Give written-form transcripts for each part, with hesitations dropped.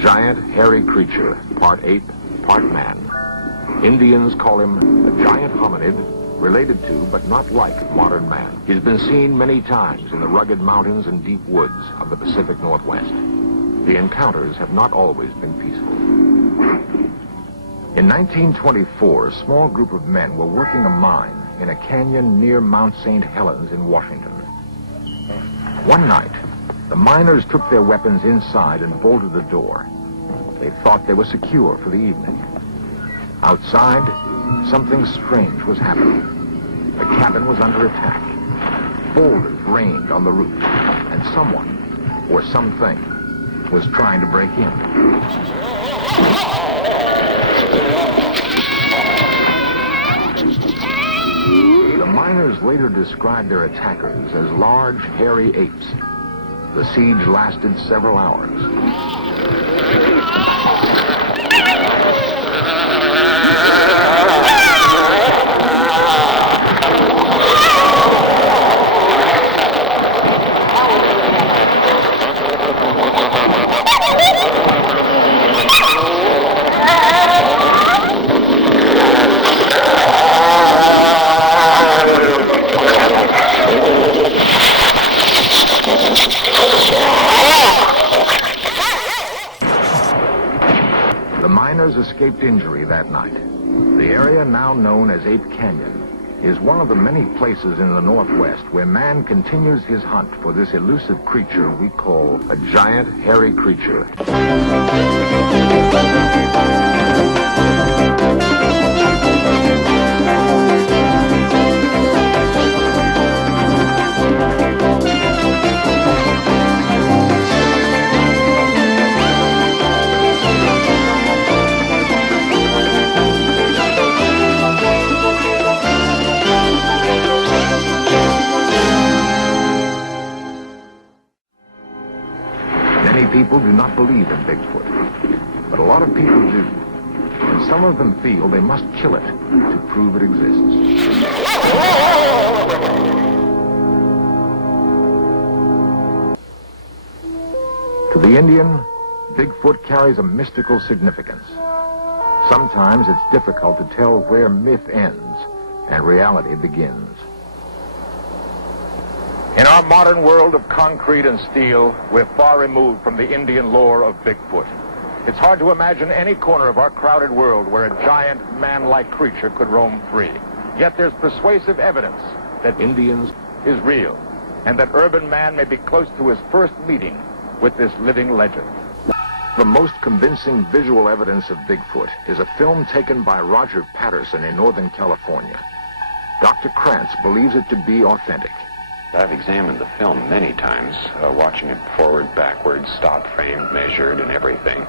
giant, hairy creature, part ape, part man. Indians call him a giant hominid, related to, but not like, modern man. He's been seen many times in the rugged mountains and deep woods of the Pacific Northwest. The encounters have not always been peaceful. In 1924, a small group of men were working a mine in a canyon near Mount St. Helens in Washington. One night, the miners took their weapons inside and bolted the door. They thought they were secure for the evening. Outside, something strange was happening. The cabin was under attack. Boulders rained on the roof, and someone, or something, was trying to break in. The miners later described their attackers as large, hairy apes. The siege lasted several hours. Escaped injury that night. The area now known as Ape Canyon is one of the many places in the Northwest where man continues his hunt for this elusive creature we call a giant, hairy creature. People do not believe in Bigfoot, but a lot of people do. And some of them feel they must kill it to prove it exists. To the Indian, Bigfoot carries a mystical significance. Sometimes it's difficult to tell where myth ends and reality begins. In our modern world of concrete and steel, we're far removed from the Indian lore of Bigfoot. It's hard to imagine any corner of our crowded world where a giant, man-like creature could roam free. Yet there's persuasive evidence that Indians is real, and that urban man may be close to his first meeting with this living legend. The most convincing visual evidence of Bigfoot is a film taken by Roger Patterson in Northern California. Dr. Krantz believes it to be authentic. I've examined the film many times, watching it forward, backwards, stop frame, measured, and everything.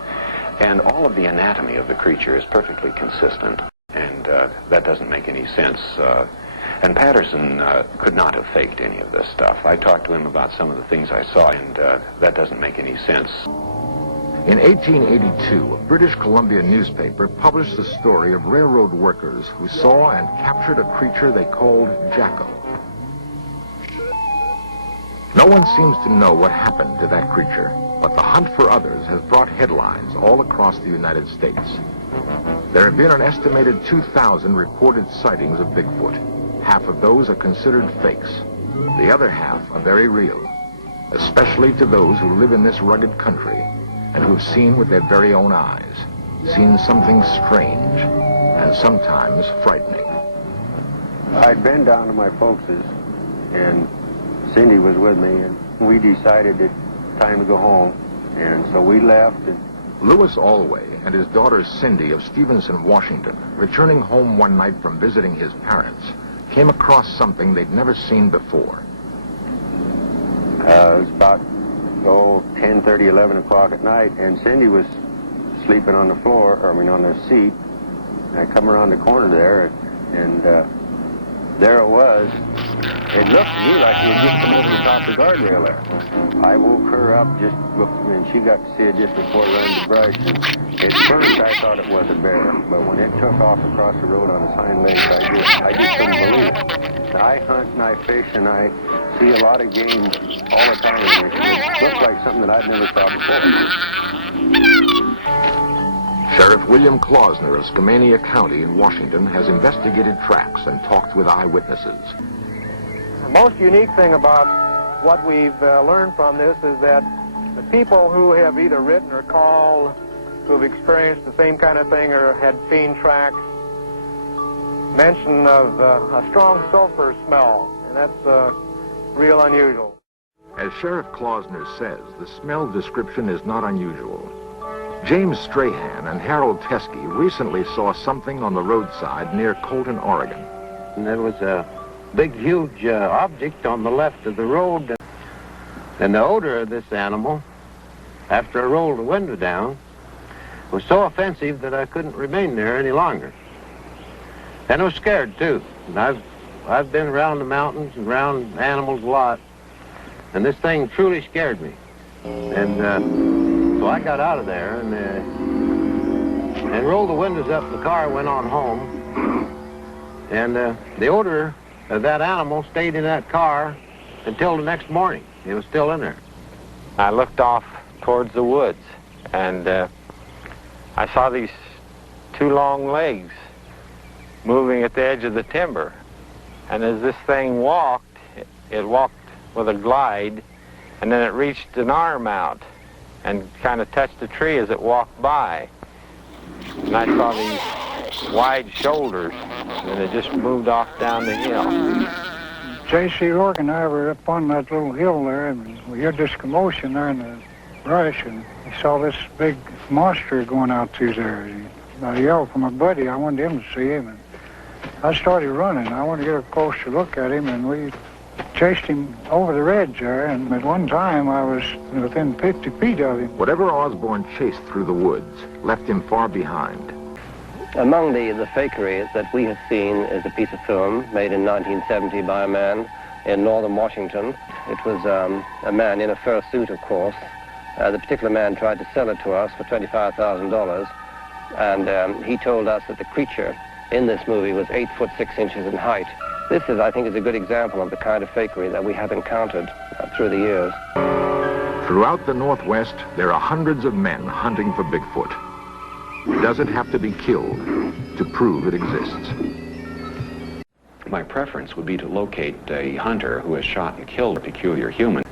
And all of the anatomy of the creature is perfectly consistent, and that doesn't make any sense. And Patterson could not have faked any of this stuff. I talked to him about some of the things I saw, and that doesn't make any sense. In 1882, a British Columbia newspaper published the story of railroad workers who saw and captured a creature they called Jacko. No one seems to know what happened to that creature, but the hunt for others has brought headlines all across the United States. There have been an estimated 2,000 reported sightings of Bigfoot. Half of those are considered fakes. The other half are very real, especially to those who live in this rugged country and who've seen with their very own eyes, seen something strange and sometimes frightening. I'd been down to my folks's, and Cindy was with me, and we decided it's time to go home, and so we left. And Louis Alway and his daughter Cindy of Stevenson, Washington, returning home one night from visiting his parents, came across something they'd never seen before. It was about 10:30, 11 o'clock at night, and Cindy was sleeping on the floor, on the seat. I come around the corner there, and there it was. It looked to me like he had just come over the top of the guardrail there. I woke her up and she got to see it just before it ran the brush. And at first I thought it was a bear, but when it took off across the road on its hind legs, I just couldn't believe it. I hunt and I fish and I see a lot of game all the time, and it looked like something that I'd never saw before. Sheriff William Klausner of Skamania County in Washington has investigated tracks and talked with eyewitnesses. The most unique thing about what we've learned from this is that the people who have either written or called, who have experienced the same kind of thing or had seen tracks, mention of a strong sulfur smell, and that's real unusual. As Sheriff Klausner says, the smell description is not unusual. James Strahan and Harold Teskey recently saw something on the roadside near Colton, Oregon. And there was a big, huge object on the left of the road. And the odor of this animal, after I rolled the window down, was so offensive that I couldn't remain there any longer. And I was scared, too. And I've been around the mountains and around animals a lot, and this thing truly scared me. And so I got out of there and rolled the windows up in the car and went on home. And the odor of that animal stayed in that car until the next morning. It was still in there. I looked off towards the woods, and I saw these two long legs moving at the edge of the timber. And as this thing walked, it walked with a glide, and then it reached an arm out and kind of touched the tree as it walked by. And I saw these wide shoulders, and it just moved off down the hill. J.C. Rourke and I were up on that little hill there, and we heard this commotion there in the brush, and we saw this big monster going out through there. I yelled for my buddy. I wanted him to see him, and I started running. I wanted to get a closer look at him, and we chased him over the ridge there, and at one time I was within 50 feet of him. Whatever Osborne chased through the woods left him far behind. Among the fakery that we have seen is a piece of film made in 1970 by a man in northern Washington. It was a man in a fur suit, of course. The particular man tried to sell it to us for $25,000, and he told us that the creature in this movie was 8 foot 6 inches in height. This is, I think, is a good example of the kind of fakery that we have encountered through the years. Throughout the Northwest, there are hundreds of men hunting for Bigfoot. Does it have to be killed to prove it exists? My preference would be to locate a hunter who has shot and killed a peculiar human.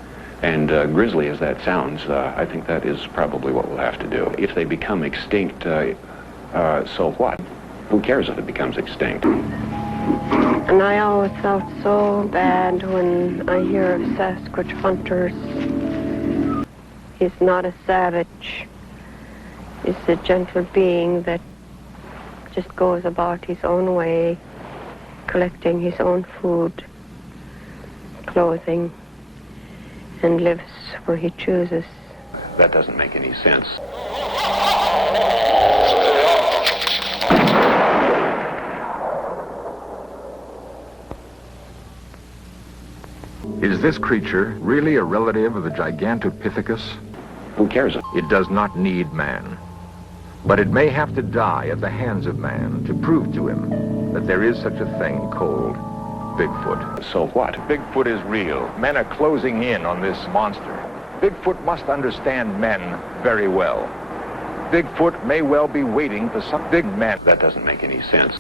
And grisly as that sounds, I think that is probably what we'll have to do. If they become extinct, so what? Who cares if it becomes extinct? And I always felt so bad when I hear of Sasquatch hunters. He's not a savage. He's a gentle being that just goes about his own way, collecting his own food, clothing, and lives where he chooses. That doesn't make any sense. Is this creature really a relative of the Gigantopithecus? Who cares? It does not need man. But it may have to die at the hands of man to prove to him that there is such a thing called Bigfoot. So what? Bigfoot is real. Men are closing in on this monster. Bigfoot must understand men very well. Bigfoot may well be waiting for some big man. That doesn't make any sense.